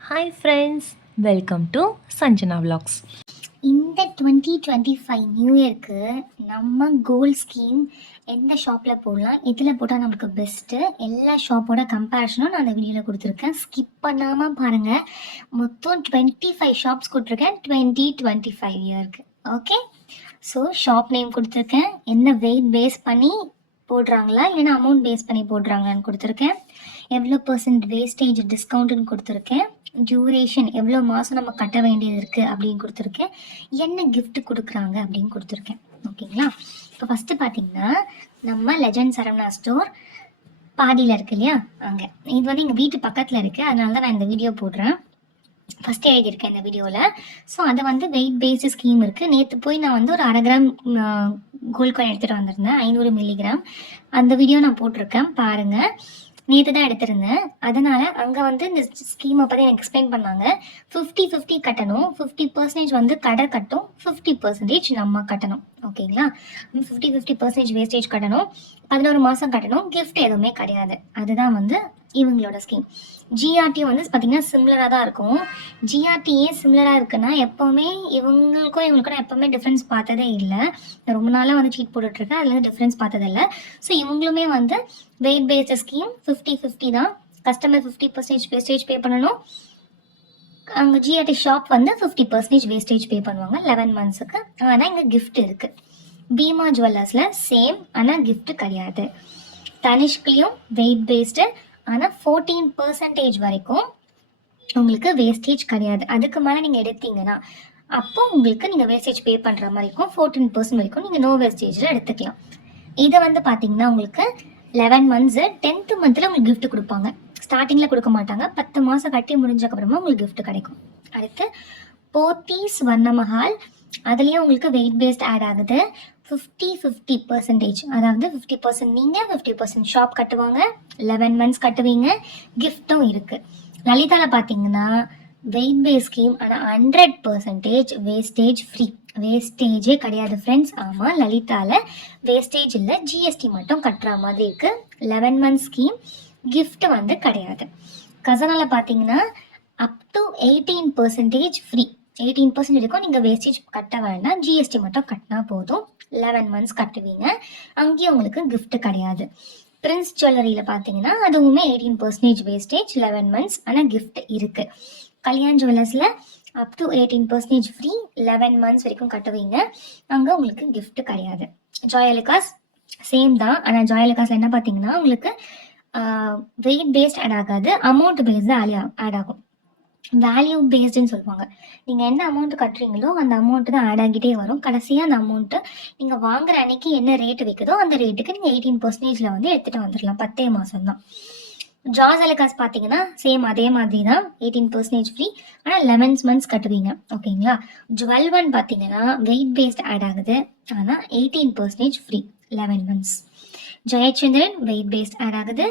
Hi friends welcome to Sanjana vlogs இந்த twenty twenty five new இயர்க்கு நம்ம கோல் scheme எந்த ஷாப்பில் போடலாம் இதில் போட்டால் நமக்கு பெஸ்ட்டு எல்லா ஷாப்போட கம்பேரிஷனும் நான் அந்த வீடியோவில் கொடுத்துருக்கேன். ஸ்கிப் பண்ணாமல் பாருங்கள் மொத்தம் டுவெண்ட்டி ஃபைவ் ஷாப்ஸ் கொடுத்துருக்கேன் டுவெண்ட்டி டுவெண்ட்டி ஃபைவ் இயர்க்கு ஓகே ஸோ ஷாப் நேம் கொடுத்துருக்கேன். என்ன வெயிட் பேஸ் பண்ணி போடுறாங்களா இல்லைன்னா அமௌண்ட் பேஸ் பண்ணி போடுறாங்களான்னு கொடுத்துருக்கேன். எவ்வளோ பர்சன்ட் வேஸ்டேஜ் டிஸ்கவுண்ட்டுன்னு கொடுத்துருக்கேன். டியூரேஷன் எவ்வளோ மாதம் நம்ம கட்ட வேண்டியது இருக்குது அப்படின்னு கொடுத்துருக்கேன் என்ன கிஃப்ட் கொடுக்குறாங்க அப்படின்னு கொடுத்துருக்கேன். ஓகேங்களா? இப்போ ஃபஸ்ட்டு பார்த்தீங்கன்னா நம்ம லெஜண்ட் சரவணா ஸ்டோர் பாதியில் இருக்கு இல்லையா? அங்கே. இது வந்து எங்கள் வீட்டு பக்கத்தில் இருக்குது அதனால தான் நான் இந்த வீடியோ போடுறேன். ஃபஸ்ட் எழுதியிருக்கேன் இந்த வீடியோவில் ஸோ அதை வந்து வெயிட் பேஸ்டு ஸ்கீம் இருக்குது நேற்று போய் நான் வந்து ஒரு அரை கிராம் கோல்ட் காயின் எடுத்துகிட்டு வந்திருந்தேன். ஐநூறு மில்லிகிராம் அந்த வீடியோ நான் போட்டிருக்கேன். பாருங்கள் நேற்று தான் எடுத்திருந்தேன். அதனால் அங்கே வந்து இந்த ஸ்கீமை பற்றி எனக்கு எக்ஸ்பிளைன் பண்ணாங்க. ஃபிஃப்டி ஃபிஃப்டி கட்டணும். ஃபிஃப்டி பர்சன்டேஜ் வந்து கடை கட்டும். ஃபிஃப்டி பர்சன்டேஜ் நம்ம கட்டணும். ஓகேங்களா? ஃபிஃப்டி ஃபிஃப்டி பர்சன்டேஜ் வேஸ்டேஜ் கட்டணும். பதினோரு மாதம் கட்டணும். கிஃப்ட் எதுவுமே கிடையாது. அதுதான் வந்து இவங்களோட ஸ்கீம் ஜிஆர்டி வந்து பார்த்தீங்கன்னா சிம்லராக தான் இருக்கும். ஜிஆர்டி ஏன் சிம்லராக இருக்குன்னா எப்போவுமே இவங்களுக்கும் இவங்களுக்கும் எப்போவுமே டிஃப்ரென்ஸ் பார்த்ததே இல்லை. ரொம்ப நாளாக வந்து சீட் போட்டுட்ருக்கேன். அதுலேருந்து டிஃப்ரென்ஸ் பார்த்ததில்ல ஸோ இவங்களுமே வந்து weight based scheme fifty fifty தான். Customer fifty percentage wastage pay பண்ணணும். அங்கே ஜிஆர்டி ஷாப் வந்து ஃபிஃப்டி பர்சன்டேஜ் வேஸ்டேஜ் பே பண்ணுவாங்க. லெவன் மந்த்ஸுக்கு ஆனால் இங்கே கிஃப்ட் இருக்குது பீமா ஜுவல்லர்ஸில் சேம் ஆனால் கிஃப்ட் கிடையாது. தனிஷ்க்லேயும் வெயிட் பேஸ்டு ஆனால் ஃபோர்டீன் பர்சன்டேஜ் வரைக்கும் உங்களுக்கு வேஸ்டேஜ் கிடையாது. அதுக்கு மேலே நீங்கள் எடுத்தீங்கன்னா அப்போ உங்களுக்கு நீங்கள் வேஸ்டேஜ் பே பண்ணுற மாதிரி இருக்கும். ஃபோர்டீன் பர்சன்ட் வரைக்கும் நீங்கள் நோ வேஸ்டேஜில் எடுத்துக்கலாம். இதை வந்து பார்த்தீங்கன்னா உங்களுக்கு லெவன் மந்த்ஸு டென்த்து மந்தில் உங்களுக்கு கிஃப்ட் கொடுப்பாங்க. ஸ்டார்டிங்கில் கொடுக்க மாட்டாங்க. பத்து மாதம் கட்டி முடிஞ்சக்கப்புறமா உங்களுக்கு கிஃப்ட் கிடைக்கும். அடுத்து போத்தீஸ் வர்ணமஹால் அதுலேயும் உங்களுக்கு வெயிட் பேஸ்ட் ஆட் ஆகுது. ஃபிஃப்டி ஃபிஃப்டி பர்சன்டேஜ் அதாவது ஃபிஃப்டி பர்சன்ட் நீங்கள் ஃபிஃப்டி பர்சன்ட் ஷாப் கட்டுவாங்க. லெவன் மந்த்ஸ் கட்டுவீங்க. கிஃப்ட்டும் இருக்குது லலிதாவில் பார்த்தீங்கன்னா வெயிட் பேஸ் ஸ்கீம் ஆனால் ஹண்ட்ரட் பர்சன்டேஜ் வேஸ்டேஜ் ஃப்ரீ வேஸ்டேஜே கிடையாது ஃப்ரெண்ட்ஸ் ஆமாம் லலிதாவில் வேஸ்டேஜ் இல்லை ஜிஎஸ்டி மட்டும் கட்டுற மாதிரி இருக்குது லெவன் மந்த் ஸ்கீம் கிஃப்ட் வந்து கிடையாது. கசனாவில் பார்த்தீங்கன்னா up to eighteen percentage free eighteen percent இருக்கும் நீங்கள் வேஸ்டேஜ் கட்ட வேண்டாம். ஜிஎஸ்டி மட்டும் கட்டினா போதும். லெவன் மந்த்ஸ் கட்டுவீங்க. அங்கேயும் உங்களுக்கு கிஃப்ட் கிடையாது. பிரின்ஸ் ஜுவல்லரியில் பார்த்தீங்கன்னா அதுவுமே eighteen percentage wastage eleven months ஆனால் கிஃப்ட் இருக்குது Kalyan ஜுவல்லர்ஸில் up to eighteen percentage free eleven months வரைக்கும் கட்டுவீங்க. அங்கே உங்களுக்கு கிஃப்ட் கிடையாது. ஜாயலுக்காஸ் சேம் தான். ஆனால் ஜாயலுக்காஸ் என்ன பார்த்தீங்கன்னா உங்களுக்கு வெயிட் பேஸ்ட் ஆட் ஆகாது. அமௌண்ட் பேஸ்டு ஆட் ஆகும். வேல்யூ பேஸ்டுன்னு சொல்லுவாங்க. நீங்கள் என்ன அமௌண்ட் கட்டுறீங்களோ அந்த அமௌண்ட்டு தான் ஆட் ஆகிட்டே வரும். கடைசியாக அந்த அமௌண்ட்டு நீங்கள் வாங்குற அன்னைக்கு என்ன ரேட்டு விற்குதோ அந்த ரேட்டுக்கு நீங்கள் எயிட்டீன் பர்சன்டேஜில் வந்து எடுத்துகிட்டு வந்துடலாம் பத்தே மாதம் தான். ஜாஸ் அலகாஸ் பார்த்தீங்கன்னா சேம் அதே மாதிரி தான். எயிட்டீன் பர்சன்டேஜ் ஃப்ரீ ஆனால் லெவன்ஸ் மந்த்ஸ் கட்டுவீங்க. ஓகேங்களா ஜுவல் ஒன் பார்த்தீங்கன்னா வெயிட் பேஸ்ட் ஆட் ஆகுது. ஆனால் eighteen percentage free eleven months Jayachandran weight based add ஆகுது.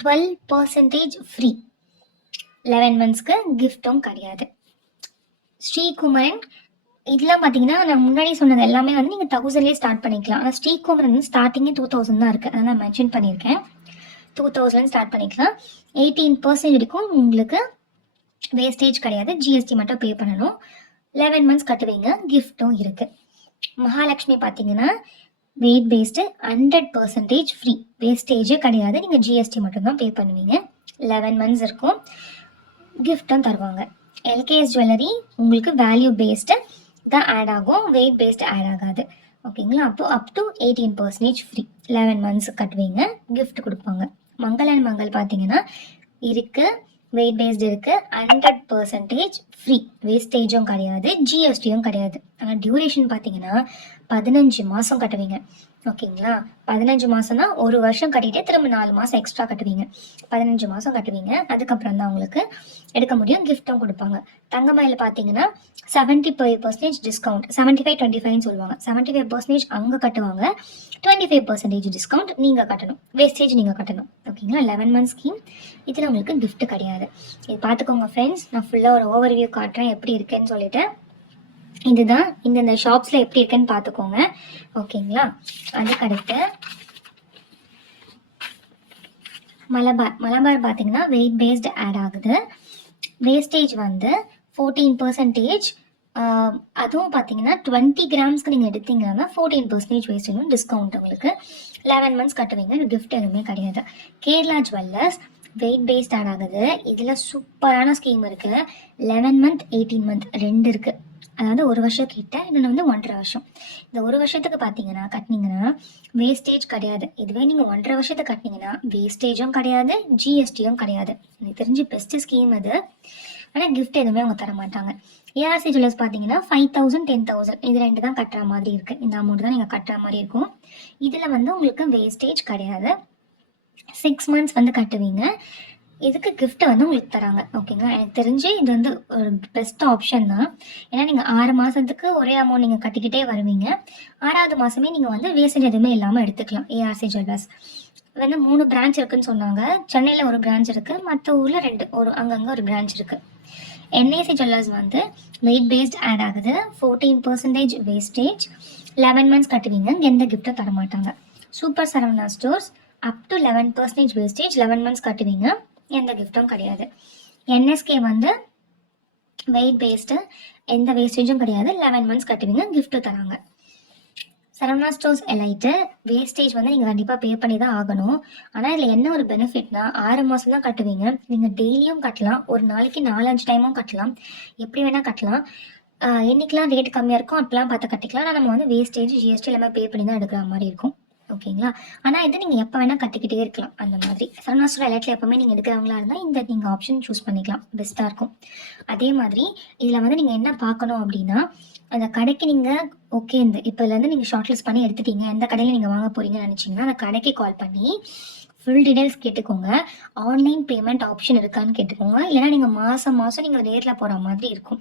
டுவெல் பர்சன்டேஜ் ஃப்ரீ லெவன் மந்த்ஸ்க்கு கிஃப்ட்டும் கிடையாது. ஸ்ரீகுமரன் இதெல்லாம் பார்த்தீங்கன்னா நான் முன்னாடி சொன்னது எல்லாமே வந்து நீங்கள் தௌசண்ட்லேயே ஸ்டார்ட் பண்ணிக்கலாம். ஆனால் ஸ்ரீகுமரன் வந்து ஸ்டார்டிங்கே டூ தௌசண்ட் தான் இருக்குது அதை நான் மென்ஷன் பண்ணியிருக்கேன். டூ தௌசண்ட் ஸ்டார்ட் பண்ணிக்கலாம். எயிட்டீன் பர்சன்ட் வரைக்கும் உங்களுக்கு வேஸ்டேஜ் கிடையாது. ஜிஎஸ்டி மட்டும் பே பண்ணணும். லெவன் மந்த்ஸ் கட்டுவீங்க. கிஃப்ட்டும் இருக்குது மகாலட்சுமி பார்த்தீங்கன்னா weight based hundred percentage free வேஸ்டேஜே கிடையாது. நீங்கள் ஜிஎஸ்டி மட்டும்தான் பே பண்ணுவீங்க. லெவன் மந்த்ஸ் இருக்கும். கிஃப்ட்டும் தருவாங்க. எல்கேஎஸ் ஜுவல்லரி உங்களுக்கு வேல்யூ பேஸ்டு தான் ஆட் ஆகும். வெயிட் பேஸ்டு ஆட் ஆகாது. ஓகேங்களா அப்போ up to eighteen percentage free eleven months கட்டுவீங்க. Gift கொடுப்பாங்க. மங்கள் அண்ட் மங்கள் பார்த்தீங்கன்னா இருக்குது வெயிட் பேஸ்டு இருக்குது ஹண்ட்ரட் பர்சன்டேஜ் ஃப்ரீ வேஸ்டேஜும் கிடையாது ஜிஎஸ்டியும் கிடையாது. ஆனால் டியூரேஷன் பார்த்தீங்கன்னா பதினஞ்சு மாதம் கட்டுவீங்க. ஓகேங்களா? பதினஞ்சு மாதம்னா ஒரு வருஷம் கட்டிட்டு திரும்ப நாலு மாதம் எக்ஸ்ட்ரா கட்டுவீங்க. பதினஞ்சு மாதம் கட்டுவீங்க. அதுக்கப்புறம் தான் உங்களுக்கு எடுக்க முடியும் கிஃப்ட்டும் கொடுப்பாங்க. தங்கமயில் பார்த்தீங்கன்னா seventy five percentage discount seventy five twenty ஃபைவ்னு சொல்லுவாங்க. செவன்ட்டி ஃபைவ் பர்சன்டேஜ் அங்கே கட்டுவாங்க. டுவெண்ட்டி ஃபைவ் பர்சன்டேஜ் டிஸ்கவுண்ட் நீங்கள் கட்டணும். வேஸ்டேஜ் நீங்கள் கட்டணும். ஓகேங்களா? லெவன் மந்த் ஸ்கீம் இதில் உங்களுக்கு கிஃப்ட் கிடையாது. இது பார்த்துக்கோங்க ஃப்ரெண்ட்ஸ் நான் ஃபுல்லாக ஒரு ஓவர்வியூ காட்டுறேன் எப்படி இருக்குன்னு சொல்லிட்டு. இதுதான். இந்தந்த ஷாப்ஸில் எப்படி இருக்குன்னு பார்த்துக்கோங்க. ஓகேங்களா? அதுக்கடுத்து மலபார் மலபார் பார்த்தீங்கன்னா வெயிட் பேஸ்டு ஆட் ஆகுது. வேஸ்டேஜ் வந்து ஃபோர்டீன் பர்சன்டேஜ் அதுவும் பார்த்தீங்கன்னா டுவெண்ட்டி கிராம்ஸ்க்கு நீங்கள் எடுத்தீங்கன்னா ஃபோர்டீன் பர்சன்டேஜ் வேஸ்டேஜ் டிஸ்கவுண்ட் உங்களுக்கு. லெவன் மந்த்ஸ் கட்டுவீங்க. கிஃப்ட் எதுவுமே கிடையாது. Kerala jewellers weight based add ஆகுது. இதில் சூப்பரான ஸ்கீம் இருக்குது லெவன் மந்த் எயிட்டீன் மந்த் ரெண்டு இருக்குது அதாவது ஒரு வருஷம் கிட்ட இன்னொன்று வந்து ஒன்றரை வருஷம். இந்த ஒரு வருஷத்துக்கு பார்த்தீங்கன்னா கட்டினீங்கன்னா வேஸ்டேஜ் கிடையாது. இதுவே நீங்கள் ஒன்றரை வருஷத்துக்கு கட்டினீங்கன்னா வேஸ்டேஜும் கிடையாது ஜிஎஸ்டியும் கிடையாது. எனக்கு தெரிஞ்சு பெஸ்ட்டு ஸ்கீம் அது. ஆனால் கிஃப்ட் எதுவுமே அவங்க தர மாட்டாங்க ஏஆர்சி ஜுவல்லர்ஸ் பார்த்தீங்கன்னா ஃபைவ் தௌசண்ட் டென் தௌசண்ட் இது ரெண்டு தான் கட்டுற மாதிரி இருக்குது இந்த அமௌண்ட் தான் நீங்கள் கட்டுற மாதிரி இருக்கும். இதில் வந்து உங்களுக்கு வேஸ்டேஜ் கிடையாது. சிக்ஸ் மந்த்ஸ் வந்து கட்டுவீங்க. இதுக்கு கிஃப்ட்டை வந்து உங்களுக்கு தராங்க. ஓகேங்களா எனக்கு தெரிஞ்சு இது வந்து ஒரு பெஸ்ட் ஆப்ஷன் தான். ஏன்னா நீங்கள் ஆறு மாதத்துக்கு ஒரே அமௌண்ட் நீங்கள் கட்டிக்கிட்டே வருவீங்க. ஆறாவது மாதமே நீங்கள் வந்து வேஸ்டேஜ் எதுவுமே இல்லாமல் எடுத்துக்கலாம். ஏஆர்சி ஜுவல்லர்ஸ் வந்து மூணு பிரான்ச் இருக்குன்னு சொன்னாங்க. சென்னையில் ஒரு பிரான்ச் இருக்குது மற்ற ஊரில் ரெண்டு. ஒரு அங்கங்கே ஒரு பிரான்ச் இருக்குது என்ஏசி ஜுவல்லர்ஸ் வந்து வெயிட் பேஸ்ட் ஆட் ஆகுது. Fourteen percentage wastage eleven months கட்டுவீங்க. எந்த கிஃப்ட்டும் தரமாட்டாங்க. Super Saravana stores up to eleven percentage wastage eleven months கட்டுவீங்க. எந்த கிஃப்ட்டும் கிடையாது. என்எஸ்கே வந்து வெயிட் பேஸ்டு எந்த வேஸ்டேஜும் கிடையாது. லெவன் மந்த்ஸ் கட்டுவீங்க கிஃப்ட்டு தராங்க. சரவணா ஸ்டோர்ஸ் எலைட்டு வேஸ்டேஜ் வந்து நீங்கள் கண்டிப்பாக பே பண்ணி தான் ஆகணும். ஆனால் இதில் என்ன ஒரு பெனிஃபிட்னா ஆறு மாதம் தான் கட்டுவீங்க. நீங்கள் டெய்லியும் கட்டலாம். ஒரு நாளைக்கு நாலஞ்சு டைமும் கட்டலாம். எப்படி வேணால் கட்டலாம். என்றைக்கெலாம் ரேட் கம்மியாக இருக்கும் அப்பெல்லாம் பார்த்து கட்டிக்கலாம். ஆனால் நம்ம வந்து வேஸ்டேஜ் ஜிஎஸ்டி எல்லாமே பே பண்ணி தான் எடுக்கிற மாதிரி இருக்கும். ஓகேங்களா? ஆனால் இதை நீங்கள் எப்போ வேணால் கட்டிக்கிட்டே இருக்கலாம். அந்த மாதிரி. சரணாசுர ஸ்டோர் எப்போவுமே நீங்கள் எடுக்கிறவங்களா இருந்தால் இந்த நீங்கள் ஆப்ஷன் சூஸ் பண்ணிக்கலாம். பெஸ்ட்டாக இருக்கும். அதே மாதிரி இதில் வந்து நீங்கள் என்ன பார்க்கணும் அப்படின்னா அந்த கடைக்கு நீங்கள் ஓகே இந்த இப்போலேருந்து நீங்கள் ஷார்ட் லிஸ்ட் பண்ணி எடுத்துட்டீங்க. எந்த கடையில் நீங்கள் வாங்க போகிறீங்கன்னு நினச்சிங்கன்னா அந்த கடைக்கு கால் பண்ணி ஃபுல் டீடைல்ஸ் கேட்டுக்கோங்க. ஆன்லைன் பேமெண்ட் ஆப்ஷன் இருக்கான்னு கேட்டுக்கோங்க. இல்லைனா நீங்கள் மாதம் மாதம் நீங்கள் நேரில் போகிற மாதிரி இருக்கும்.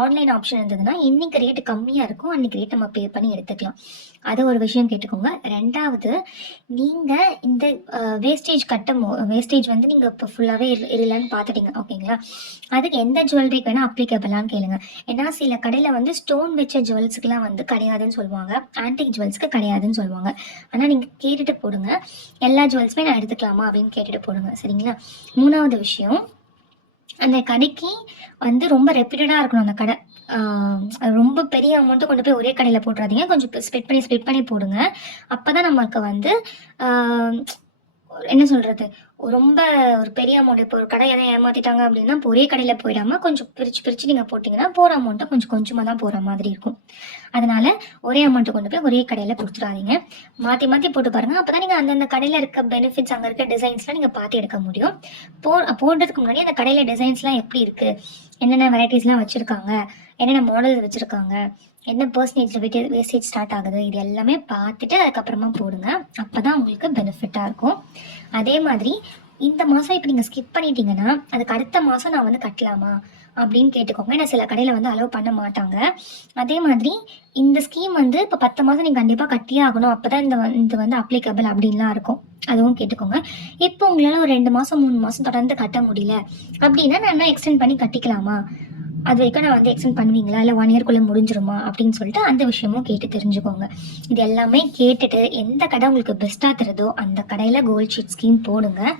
ஆன்லைன் ஆப்ஷன் இருந்ததுன்னா இன்னைக்கு ரேட்டு கம்மியாக இருக்கும். அன்றைக்கி ரேட் நம்ம பே பண்ணி எடுத்துக்கலாம். அது ஒரு விஷயம் கேட்டுக்கோங்க. ரெண்டாவது நீங்கள் இந்த வேஸ்டேஜ் கட்டும் வேஸ்டேஜ் வந்து நீங்கள் இப்போ ஃபுல்லாகவே இல்லைன்னு பார்த்துட்டீங்க ஓகேங்களா? அதுக்கு எந்த ஜுவல்லரிக்கு வேணால் அப்ளிகபிளான்னு கேளுங்க. ஏன்னா சில கடையில் வந்து ஸ்டோன் வச்ச ஜுவல்ஸுக்குலாம் வந்து கிடையாதுன்னு சொல்லுவாங்க. ஆன்டிக் ஜுவல்ஸ்க்கு கிடையாதுன்னு சொல்லுவாங்க. ஆனால் நீங்கள் கேட்டுட்டு போடுங்க. எல்லா ஜுவல்ஸுமே நான் எடுத்துக்கலாமா அப்படின்னு கேட்டுட்டு போடுங்க சரிங்களா? மூணாவது விஷயம் அந்த கடைக்கு வந்து ரொம்ப ரெப்யூட்டடாக இருக்கணும் அந்த கடை. ஆஹ் ரொம்ப பெரிய அமௌண்ட்டு கொண்டு போய் ஒரே கடையில் போட்டுறாதீங்க. கொஞ்சம் ஸ்ப்ளிட் பண்ணி ஸ்ப்ளிட் பண்ணி போடுங்க. அப்போ தான் நமக்கு வந்து ஆஹ் என்ன சொல்கிறது ரொம்ப ஒரு பெரிய அமௌண்ட் இப்போ ஒரு கடை எதை ஏமாத்திட்டாங்க அப்படின்னா இப்போ ஒரே கடையில் போயிடாம கொஞ்சம் பிரித்து பிரித்து நீங்கள் போட்டிங்கன்னா போகிற அமௌண்ட்டை கொஞ்சம் கொஞ்சமாக தான் போகிற மாதிரி இருக்கும். அதனால ஒரே அமௌண்ட்டு கொண்டு போய் ஒரே கடையில் கொடுத்துடாதீங்க. மாற்றி மாற்றி போட்டு பாருங்கள் அப்போ தான் நீங்கள் அந்தந்த கடையில் இருக்க பெனிஃபிட்ஸ் அங்கே இருக்க டிசைன்ஸ்லாம் நீங்கள் பார்த்து எடுக்க முடியும். போ போடுறதுக்கு முன்னாடி அந்த கடையில் டிசைன்ஸ்லாம் எப்படி இருக்குது என்னென்ன வெரைட்டிஸ்லாம் வச்சுருக்காங்க? என்னென்ன மாடல்ஸ் வச்சுருக்காங்க? என்ன பர்சன்டேஜில் வெயிட்டே வேஸ்டேஜ் ஸ்டார்ட் ஆகுது இது எல்லாமே பார்த்துட்டு அதுக்கப்புறமா போடுங்க. அப்போ தான் உங்களுக்கு பெனிஃபிட்டாக இருக்கும். அதே மாதிரி இந்த மாதம் இப்போ நீங்கள் ஸ்கிப் பண்ணிட்டீங்கன்னா அதுக்கு அடுத்த மாதம் நான் வந்து கட்டலாமா? அப்படின்னு கேட்டுக்கோங்க. ஏன்னா சில கடையில் வந்து அலோவ் பண்ண மாட்டாங்க. அதே மாதிரி இந்த ஸ்கீம் வந்து இப்போ பத்து மாதம் நீங்கள் கண்டிப்பாக கட்டியே ஆகணும். அப்போ தான் இந்த இது வந்து அப்ளிகபிள் அப்படின்லாம் இருக்கும். அதுவும் கேட்டுக்கோங்க. இப்போ உங்களால் ஒரு ரெண்டு மாதம் மூணு மாதம் தொடர்ந்து கட்ட முடியல. அப்படின்னா நான் இன்னும் எக்ஸ்டெண்ட் பண்ணி கட்டிக்கலாமா? அது வரைக்கும் நான் வந்து எக்ஸ்டெண்ட் பண்ணுவீங்களா? இல்லை ஒன் இயர்க்குள்ளே முடிஞ்சிருமா? அப்படின்னு சொல்லிட்டு அந்த விஷயமும் கேட்டு தெரிஞ்சுக்கோங்க. இது எல்லாமே கேட்டுட்டு எந்த கடை உங்களுக்கு பெஸ்ட்டாக தருதோ அந்த கடையில் கோல்ட் ஷீட் ஸ்கீம் போடுங்க.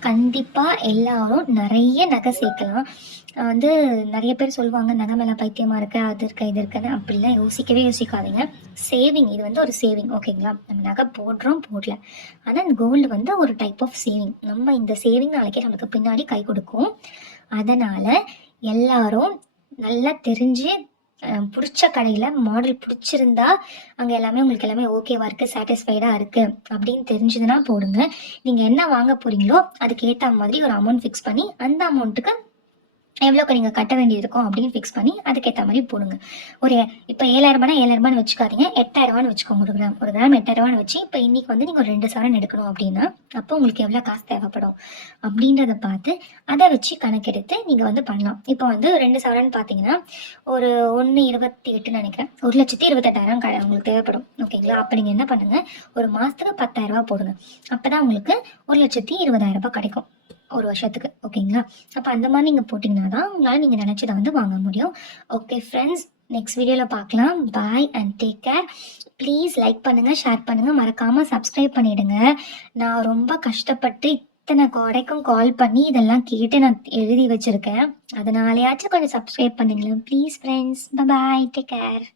கண்டிப்பாக எல்லாரும் நிறைய நகை சேர்க்கலாம். வந்து நிறைய பேர் சொல்லுவாங்க நகை மேலே பைத்தியமாக இருக்க அது இருக்க இது இருக்குன்னு. அப்படிலாம் யோசிக்கவே யோசிக்காதீங்க. சேவிங் இது வந்து ஒரு சேவிங் ஓகேங்களா நம்ம நகை போடுறோம் போடல. ஆனால் இந்த கோல்டு வந்து ஒரு டைப் ஆஃப் சேவிங் நம்ம இந்த சேவிங் நாளைக்கே நமக்கு பின்னாடி கை கொடுக்கும். அதனால் எல்லாரும் நல்லா தெரிஞ்சு பிடிச்ச கடையில் மாடல் பிடிச்சிருந்தா அங்கே எல்லாமே உங்களுக்கு எல்லாமே ஓகேவா இருக்குது சாட்டிஸ்ஃபைடாக இருக்குது அப்படின்னு தெரிஞ்சதுன்னா போடுங்க. நீங்கள் என்ன வாங்க போகிறீங்களோ அதுக்கு ஏற்ற மாதிரி ஒரு அமௌண்ட் ஃபிக்ஸ் பண்ணி அந்த அமௌண்ட்டுக்கு எவ்வளோக்கு நீங்கள் கட்ட வேண்டியது இருக்கும் அப்படின்னு ஃபிக்ஸ் பண்ணி அதுக்கேற்ற மாதிரி போடுங்க. ஒரு இப்போ ஏழாயிரம் ரூபாய்னா ரூபான்னு வச்சுக்காதீங்க. எட்டாயிரரூபான்னு வச்சுக்கோங்க. ஒரு கிராம் ஒரு கிராம் எட்டாயிரரூபான்னு வச்சு இப்போ இன்றைக்கி வந்து நீங்கள் ஒரு ரெண்டு சவரன் எடுக்கணும் அப்படின்னா அப்போ உங்களுக்கு எவ்வளோ காசு தேவைப்படும் அப்படின்றத பார்த்து அதை வச்சு கணக்கெடுத்து நீங்கள் வந்து பண்ணலாம். இப்போ வந்து ரெண்டு சவரன் பார்த்தீங்கன்னா ஒரு ஒன்று இருபத்தி எட்டுன்னு நினைக்கிறேன். ஒரு லட்சத்தி இருபத்தெட்டாயிரம் க உங்களுக்கு தேவைப்படும். ஓகேங்களா அப்போ நீங்கள் என்ன பண்ணுங்கள் ஒரு மாதத்துக்கு பத்தாயிரம் போடுங்க. அப்போ தான் உங்களுக்கு ஒரு லட்சத்தி இருபதாயிரம் ரூபாய் கிடைக்கும். ஒரு வருஷத்துக்கு ஓகேங்களா அப்போ அந்த மாதிரி நீங்கள் போட்டிங்கன்னா தான் உங்களால் நீங்கள் நினச்சதை வந்து வாங்க முடியும். ஓகே ஃப்ரெண்ட்ஸ் நெக்ஸ்ட் வீடியோவில் பார்க்கலாம் bye and take care please like பண்ணுங்கள் ஷேர் பண்ணுங்கள் மறக்காமல் சப்ஸ்கிரைப் பண்ணிவிடுங்க நான் ரொம்ப கஷ்டப்பட்டு இத்தனை குறைக்கும் கால் பண்ணி இதெல்லாம் கேட்டு நான் எழுதி வச்சுருக்கேன். அதனாலயாச்சும் கொஞ்சம் சப்ஸ்கிரைப் பண்ணுங்களேன். Please friends bye take care